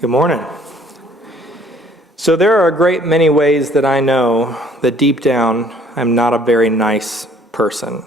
Good morning. So there are a great many ways that I know that deep down I'm not a very nice person.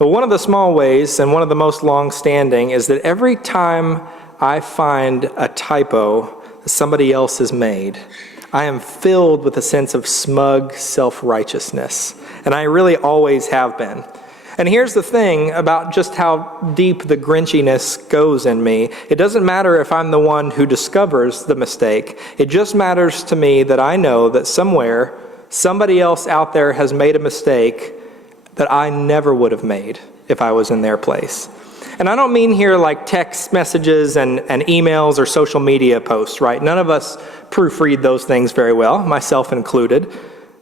But one of the small ways, and one of the most long-standing, is that every time I find a typo that somebody else has made, I am filled with a sense of smug self-righteousness. And I really always have been. And here's the thing about just how deep the Grinchiness goes in me. It doesn't matter if I'm the one who discovers the mistake. It just matters to me that I know that somewhere, somebody else out there has made a mistake that I never would have made if I was in their place. And I don't mean here like text messages and emails or social media posts, right? None of us proofread those things very well, myself included.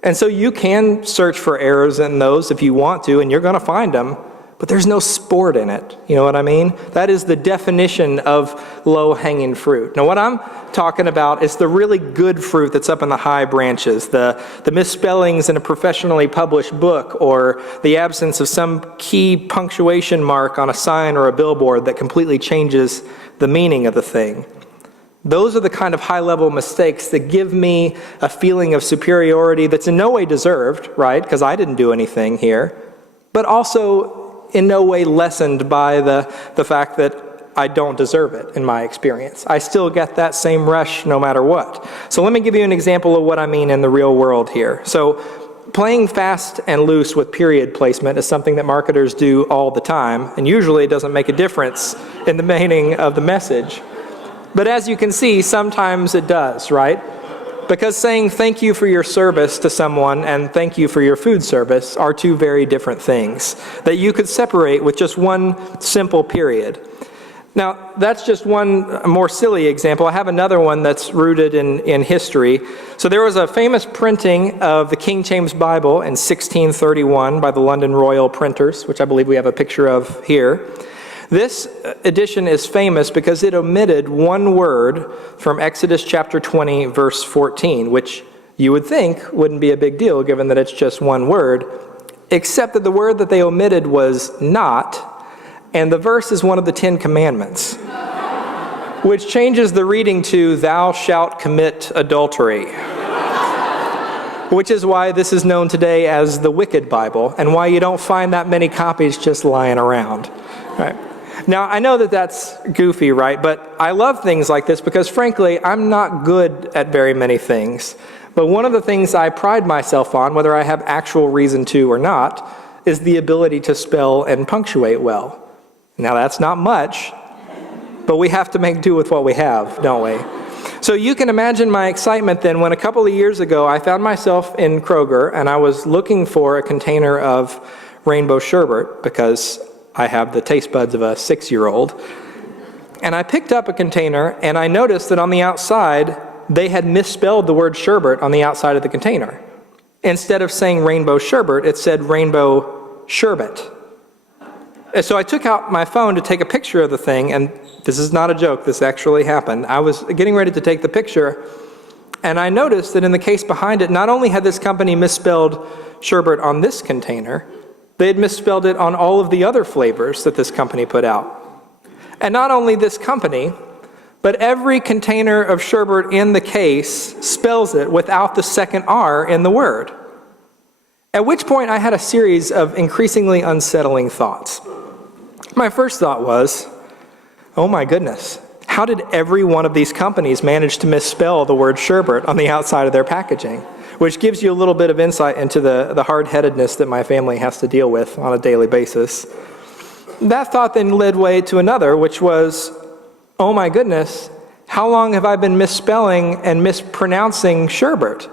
And so you can search for errors in those if you want to, and you're going to find them, but there's no sport in it. You know what I mean? That is the definition of low-hanging fruit. Now, what I'm talking about is the really good fruit that's up in the high branches, the misspellings in a professionally published book, or the absence of some key punctuation mark on a sign or a billboard that completely changes the meaning of the thing. Those are the kind of high-level mistakes that give me a feeling of superiority that's in no way deserved, right? Because I didn't do anything here. But also in no way lessened by the fact that I don't deserve it in my experience. I still get that same rush no matter what. So let me give you an example of what I mean in the real world here. So playing fast and loose with period placement is something that marketers do all the time. And usually it doesn't make a difference in the meaning of the message. But as you can see, sometimes it does, right? Because saying thank you for your service to someone and thank you for your food service are two very different things that you could separate with just one simple period. Now, that's just one more silly example. I have another one that's rooted in history. So there was a famous printing of the King James Bible in 1631 by the London Royal Printers, which I believe we have a picture of here. This edition is famous because it omitted one word from Exodus chapter 20, verse 14, which you would think wouldn't be a big deal given that it's just one word, except that the word that they omitted was not, and the verse is one of the 10 Commandments, which changes the reading to, "Thou shalt commit adultery," which is why this is known today as the Wicked Bible, and why you don't find that many copies just lying around, right? Now, I know that that's goofy, right? But I love things like this because, frankly, I'm not good at very many things. But one of the things I pride myself on, whether I have actual reason to or not, is the ability to spell and punctuate well. Now, that's not much, but we have to make do with what we have, don't we? So you can imagine my excitement then when a couple of years ago I found myself in Kroger and I was looking for a container of rainbow sherbet because I have the taste buds of a 6-year-old. And I picked up a container and I noticed that on the outside, they had misspelled the word sherbet on the outside of the container. Instead of saying rainbow sherbet, it said rainbow sherbet. And so I took out my phone to take a picture of the thing, and this is not a joke, this actually happened. I was getting ready to take the picture, and I noticed that in the case behind it, not only had this company misspelled sherbet on this container, they had misspelled it on all of the other flavors that this company put out. And not only this company, but every container of sherbet in the case spells it without the second R in the word. At which point I had a series of increasingly unsettling thoughts. My first thought was, oh my goodness, how did every one of these companies manage to misspell the word sherbet on the outside of their packaging? Which gives you a little bit of insight into the hard-headedness that my family has to deal with on a daily basis. That thought then led way to another, which was, oh my goodness, how long have I been misspelling and mispronouncing sherbet?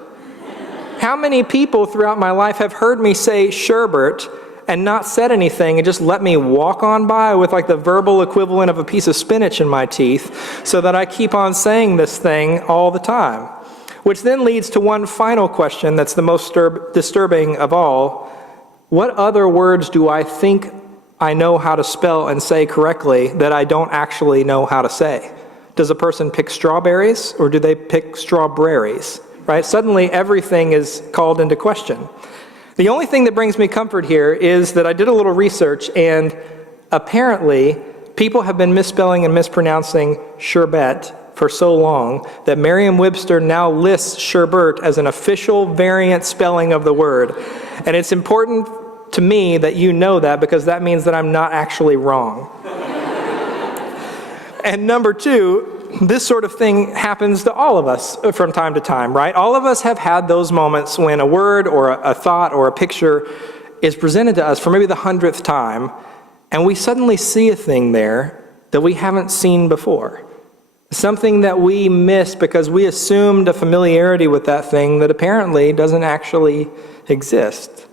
How many people throughout my life have heard me say sherbet and not said anything and just let me walk on by with like the verbal equivalent of a piece of spinach in my teeth so that I keep on saying this thing all the time? Which then leads to one final question that's the most disturbing of all. What other words do I think I know how to spell and say correctly that I don't actually know how to say? Does a person pick strawberries or do they pick strawberries? Right? Suddenly everything is called into question. The only thing that brings me comfort here is that I did a little research, and apparently people have been misspelling and mispronouncing sherbet for so long that Merriam-Webster now lists sherbet as an official variant spelling of the word. And it's important to me that you know that, because that means that I'm not actually wrong. And number two, this sort of thing happens to all of us from time to time, right? All of us have had those moments when a word or a thought or a picture is presented to us for maybe the 100th time, and we suddenly see a thing there that we haven't seen before. Something that we missed because we assumed a familiarity with that thing that apparently doesn't actually exist.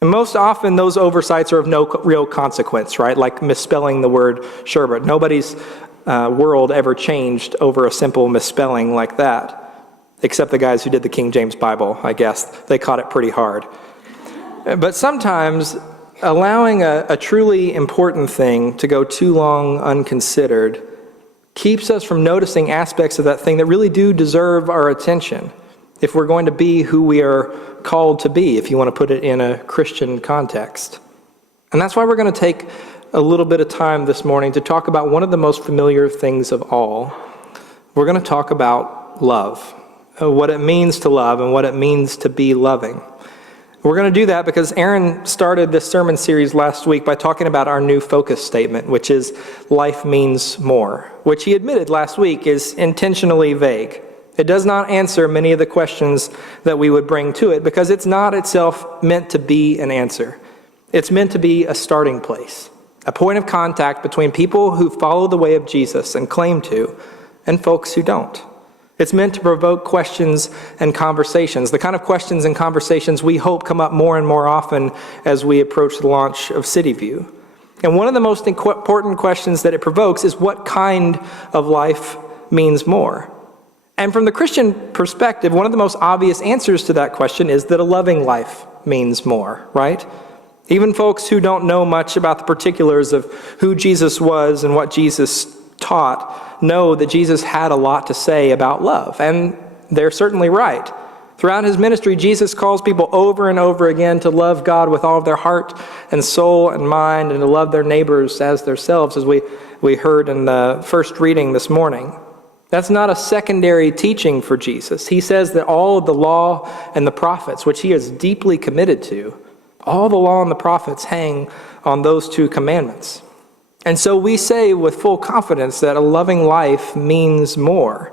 And most often those oversights are of no real consequence, right? Like misspelling the word sherbet. Nobody's world ever changed over a simple misspelling like that, except the guys who did the King James Bible, I guess. They caught it pretty hard. But sometimes allowing a truly important thing to go too long unconsidered keeps us from noticing aspects of that thing that really do deserve our attention if we're going to be who we are called to be, if you want to put it in a Christian context. And that's why we're going to take a little bit of time this morning to talk about one of the most familiar things of all. We're going to talk about love, what it means to love and what it means to be loving. We're going to do that because Aaron started this sermon series last week by talking about our new focus statement, which is life means more, which he admitted last week is intentionally vague. It does not answer many of the questions that we would bring to it because it's not itself meant to be an answer. It's meant to be a starting place, a point of contact between people who follow the way of Jesus and claim to, and folks who don't. It's meant to provoke questions and conversations, the kind of questions and conversations we hope come up more and more often as we approach the launch of City View. And one of the most important questions that it provokes is what kind of life means more? And from the Christian perspective, one of the most obvious answers to that question is that a loving life means more, right? Even folks who don't know much about the particulars of who Jesus was and what Jesus taught know that Jesus had a lot to say about love, and they're certainly right. Throughout his ministry, Jesus calls people over and over again to love God with all of their heart and soul and mind, and to love their neighbors as themselves, as we heard in the first reading this morning. That's not a secondary teaching for Jesus. He says that all of the law and the prophets, which he is deeply committed to, all the law and the prophets hang on those two commandments. And so we say with full confidence that a loving life means more,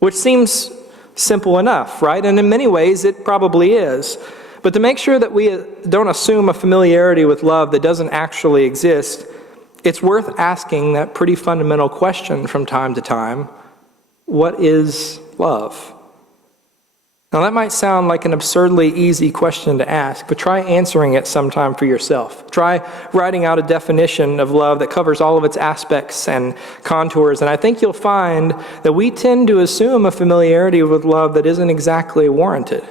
which seems simple enough, right? And in many ways, it probably is. But to make sure that we don't assume a familiarity with love that doesn't actually exist, it's worth asking that pretty fundamental question from time to time: what is love? Now, that might sound like an absurdly easy question to ask, but try answering it sometime for yourself. Try writing out a definition of love that covers all of its aspects and contours, and I think you'll find that we tend to assume a familiarity with love that isn't exactly warranted.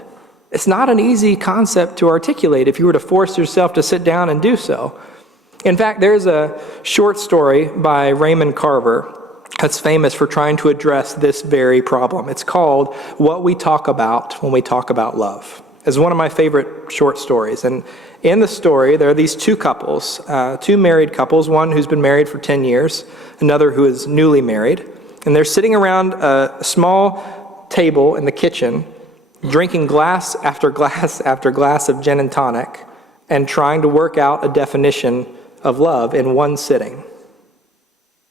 It's not an easy concept to articulate if you were to force yourself to sit down and do so. In fact, there's a short story by Raymond Carver that's famous for trying to address this very problem. It's called What We Talk About When We Talk About Love. It's one of my favorite short stories. And in the story, there are these two couples, two married couples, one who's been married for 10 years, another who is newly married. And they're sitting around a small table in the kitchen, drinking glass after glass after glass of gin and tonic, and trying to work out a definition of love in one sitting.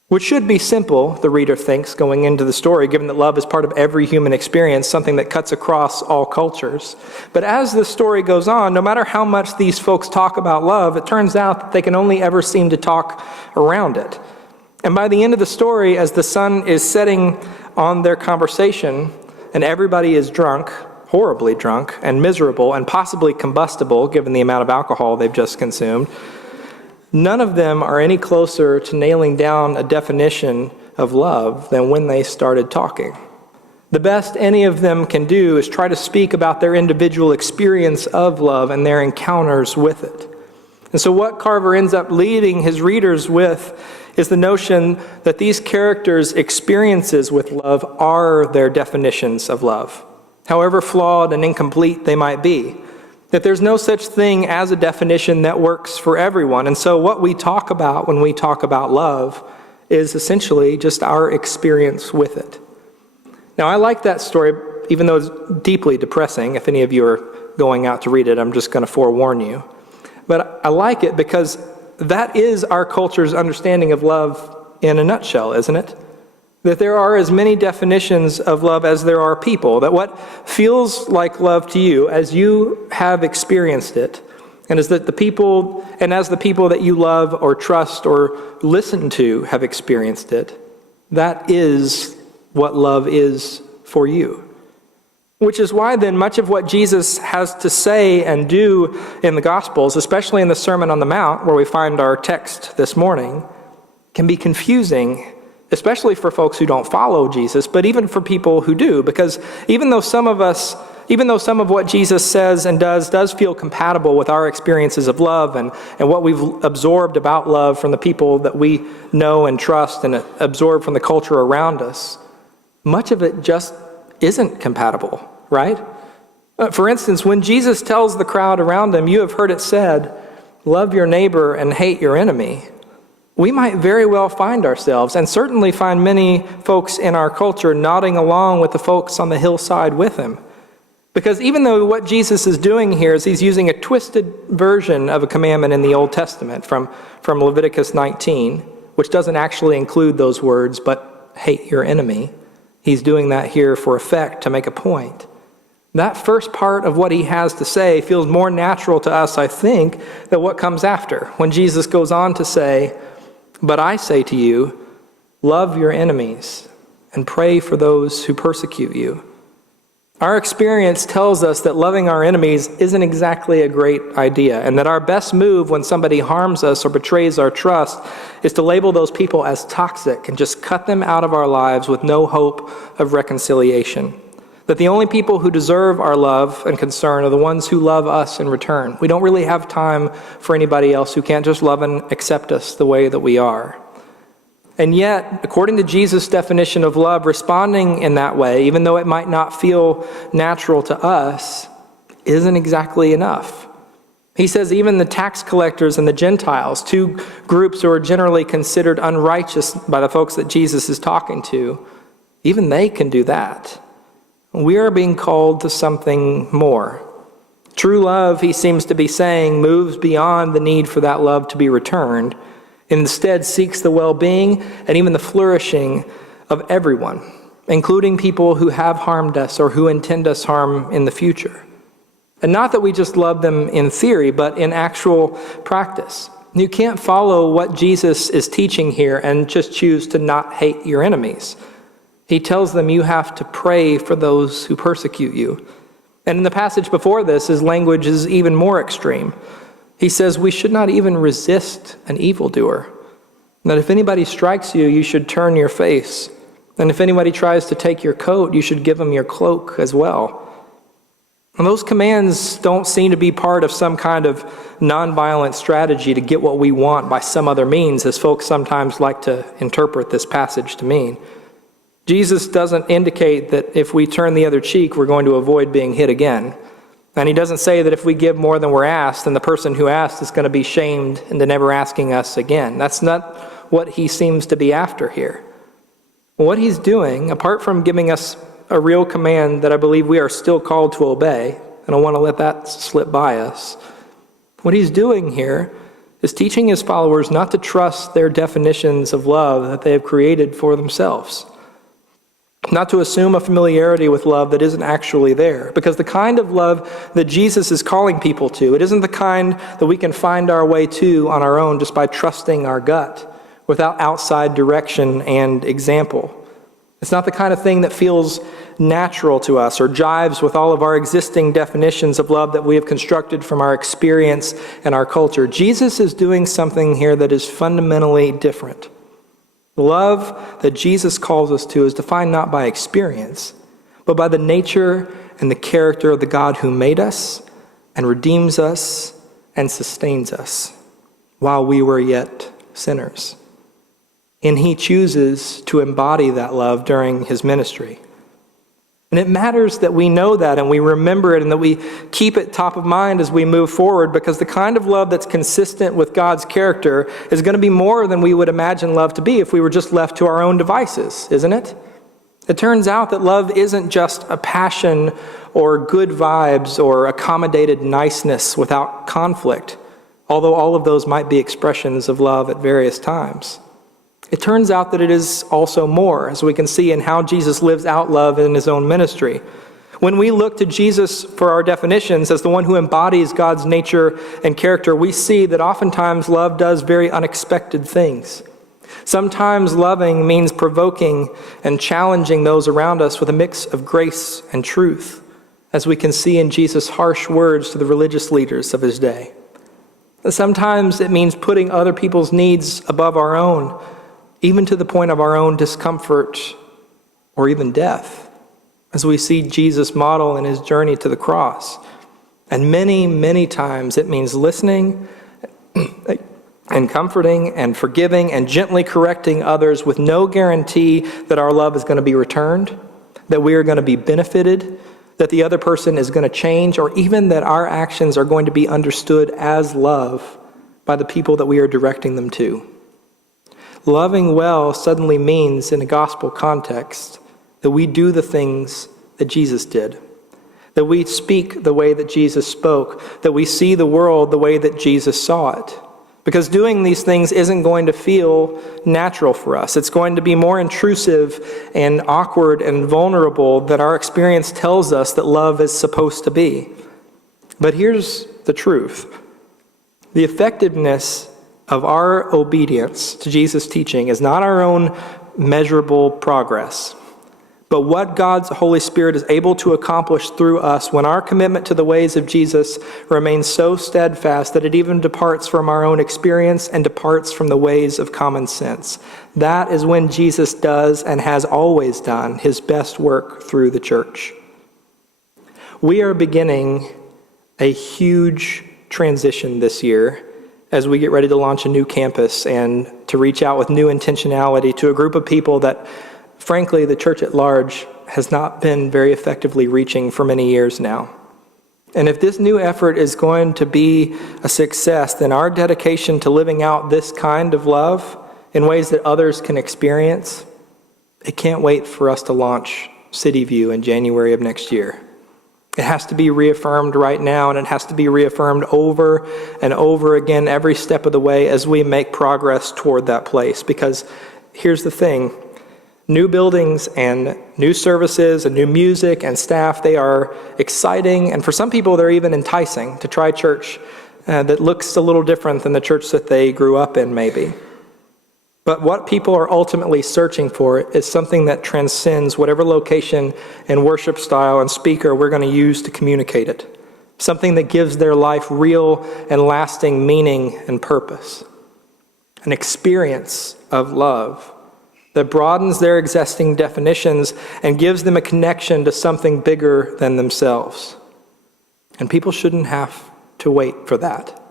Which should be simple, the reader thinks, going into the story, given that love is part of every human experience, something that cuts across all cultures. But as the story goes on, no matter how much these folks talk about love, it turns out that they can only ever seem to talk around it. And by the end of the story, as the sun is setting on their conversation, and everybody is drunk, horribly drunk, and miserable, and possibly combustible, given the amount of alcohol they've just consumed, none of them are any closer to nailing down a definition of love than when they started talking. The best any of them can do is try to speak about their individual experience of love and their encounters with it. And so what Carver ends up leading his readers with is the notion that these characters' experiences with love are their definitions of love, however flawed and incomplete they might be. That there's no such thing as a definition that works for everyone. And so what we talk about when we talk about love is essentially just our experience with it. Now, I like that story, even though it's deeply depressing. If any of you are going out to read it, I'm just going to forewarn you. But I like it because that is our culture's understanding of love in a nutshell, isn't it? That there are as many definitions of love as there are people. That what feels like love to you, as you have experienced it, and as the people that you love or trust or listen to have experienced it, that is what love is for you. Which is why then much of what Jesus has to say and do in the Gospels, especially in the Sermon on the Mount, where we find our text this morning, can be confusing, especially for folks who don't follow Jesus, but even for people who do, because even though some of what Jesus says and does feel compatible with our experiences of love and what we've absorbed about love from the people that we know and trust and absorb from the culture around us, much of it just isn't compatible, right? For instance, when Jesus tells the crowd around him, "You have heard it said, love your neighbor and hate your enemy," we might very well find ourselves, and certainly find many folks in our culture nodding along with the folks on the hillside with him. Because even though what Jesus is doing here is he's using a twisted version of a commandment in the Old Testament from Leviticus 19, which doesn't actually include those words, but hate your enemy. He's doing that here for effect, to make a point. That first part of what he has to say feels more natural to us, I think, than what comes after, when Jesus goes on to say, "But I say to you, love your enemies and pray for those who persecute you." Our experience tells us that loving our enemies isn't exactly a great idea, and that our best move when somebody harms us or betrays our trust is to label those people as toxic and just cut them out of our lives with no hope of reconciliation. That the only people who deserve our love and concern are the ones who love us in return. We don't really have time for anybody else who can't just love and accept us the way that we are. And yet, according to Jesus' definition of love, responding in that way, even though it might not feel natural to us, isn't exactly enough. He says even the tax collectors and the Gentiles, two groups who are generally considered unrighteous by the folks that Jesus is talking to, even they can do that. We are being called to something more. True love, he seems to be saying, moves beyond the need for that love to be returned, and instead seeks the well-being and even the flourishing of everyone, including people who have harmed us or who intend us harm in the future. And not that we just love them in theory, but in actual practice. You can't follow what Jesus is teaching here and just choose to not hate your enemies. He tells them you have to pray for those who persecute you. And in the passage before this, his language is even more extreme. He says we should not even resist an evildoer. That if anybody strikes you, you should turn your face. And if anybody tries to take your coat, you should give them your cloak as well. And those commands don't seem to be part of some kind of nonviolent strategy to get what we want by some other means, as folks sometimes like to interpret this passage to mean. Jesus doesn't indicate that if we turn the other cheek, we're going to avoid being hit again. And he doesn't say that if we give more than we're asked, then the person who asked is going to be shamed into never asking us again. That's not what he seems to be after here. What he's doing, apart from giving us a real command that I believe we are still called to obey, I don't want to let that slip by us. What he's doing here is teaching his followers not to trust their definitions of love that they have created for themselves. Not to assume a familiarity with love that isn't actually there. Because the kind of love that Jesus is calling people to, it isn't the kind that we can find our way to on our own just by trusting our gut, without outside direction and example. It's not the kind of thing that feels natural to us or jives with all of our existing definitions of love that we have constructed from our experience and our culture. Jesus is doing something here that is fundamentally different. The love that Jesus calls us to is defined not by experience, but by the nature and the character of the God who made us and redeems us and sustains us while we were yet sinners. And he chooses to embody that love during his ministry. And it matters that we know that and we remember it and that we keep it top of mind as we move forward, because the kind of love that's consistent with God's character is going to be more than we would imagine love to be if we were just left to our own devices, isn't it? It turns out that love isn't just a passion or good vibes or accommodated niceness without conflict, although all of those might be expressions of love at various times. It turns out that it is also more, as we can see in how Jesus lives out love in his own ministry. When we look to Jesus for our definitions as the one who embodies God's nature and character, we see that oftentimes love does very unexpected things. Sometimes loving means provoking and challenging those around us with a mix of grace and truth, as we can see in Jesus' harsh words to the religious leaders of his day. Sometimes it means putting other people's needs above our own, even to the point of our own discomfort or even death, as we see Jesus model in his journey to the cross. And many, many times it means listening and comforting and forgiving and gently correcting others with no guarantee that our love is going to be returned, that we are going to be benefited, that the other person is going to change, or even that our actions are going to be understood as love by the people that we are directing them to. Loving well suddenly means, in a gospel context, that we do the things that Jesus did, that we speak the way that Jesus spoke, that we see the world the way that Jesus saw it. Because doing these things isn't going to feel natural for us. It's going to be more intrusive and awkward and vulnerable than our experience tells us that love is supposed to be. But here's the truth. The effectiveness of our obedience to Jesus' teaching is not our own measurable progress, but what God's Holy Spirit is able to accomplish through us when our commitment to the ways of Jesus remains so steadfast that it even departs from our own experience and departs from the ways of common sense. That is when Jesus does and has always done his best work through the church. We are beginning a huge transition this year as we get ready to launch a new campus and to reach out with new intentionality to a group of people that frankly, the church at large has not been very effectively reaching for many years now. And if this new effort is going to be a success, then our dedication to living out this kind of love in ways that others can experience, it can't wait for us to launch City View in January of next year. It has to be reaffirmed right now, and it has to be reaffirmed over and over again every step of the way as we make progress toward that place. Because here's the thing. New buildings and new services and new music and staff, they are exciting, and for some people they're even enticing to try church that looks a little different than the church that they grew up in maybe. But what people are ultimately searching for is something that transcends whatever location and worship style and speaker we're going to use to communicate it. Something that gives their life real and lasting meaning and purpose. An experience of love that broadens their existing definitions and gives them a connection to something bigger than themselves. And people shouldn't have to wait for that.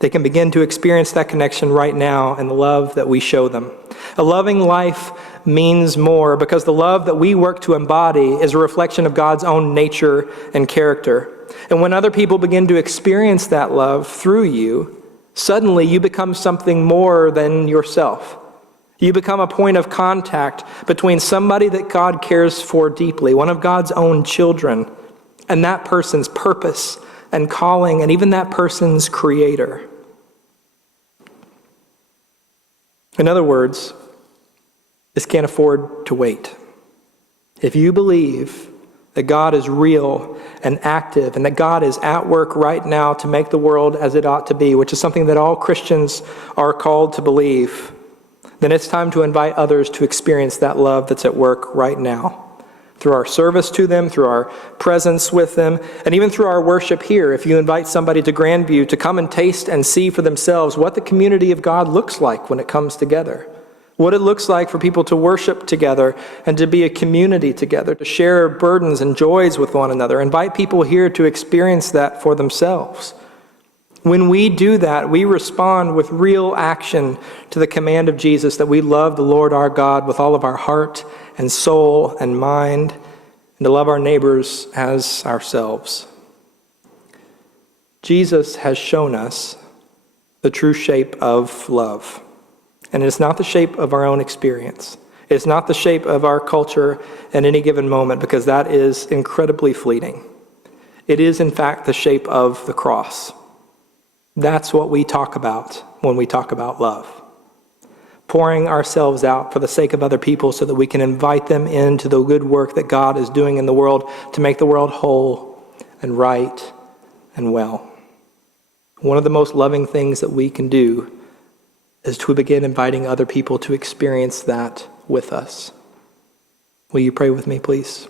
They can begin to experience that connection right now in the love that we show them. A loving life means more because the love that we work to embody is a reflection of God's own nature and character. And when other people begin to experience that love through you, suddenly you become something more than yourself. You become a point of contact between somebody that God cares for deeply, one of God's own children, and that person's purpose and calling, and even that person's creator. In other words, this can't afford to wait. If you believe that God is real and active, and that God is at work right now to make the world as it ought to be, which is something that all Christians are called to believe, then it's time to invite others to experience that love that's at work right now. Through our service to them, through our presence with them, and even through our worship here. If you invite somebody to Grandview to come and taste and see for themselves what the community of God looks like when it comes together. What it looks like for people to worship together and to be a community together, to share burdens and joys with one another. Invite people here to experience that for themselves. When we do that, we respond with real action to the command of Jesus that we love the Lord our God with all of our heart and soul and mind, and to love our neighbors as ourselves. Jesus has shown us the true shape of love. And it's not the shape of our own experience. It's not the shape of our culture at any given moment, because that is incredibly fleeting. It is, in fact, the shape of the cross. That's what we talk about when we talk about love. Pouring ourselves out for the sake of other people so that we can invite them into the good work that God is doing in the world to make the world whole and right and well. One of the most loving things that we can do is to begin inviting other people to experience that with us. Will you pray with me, please?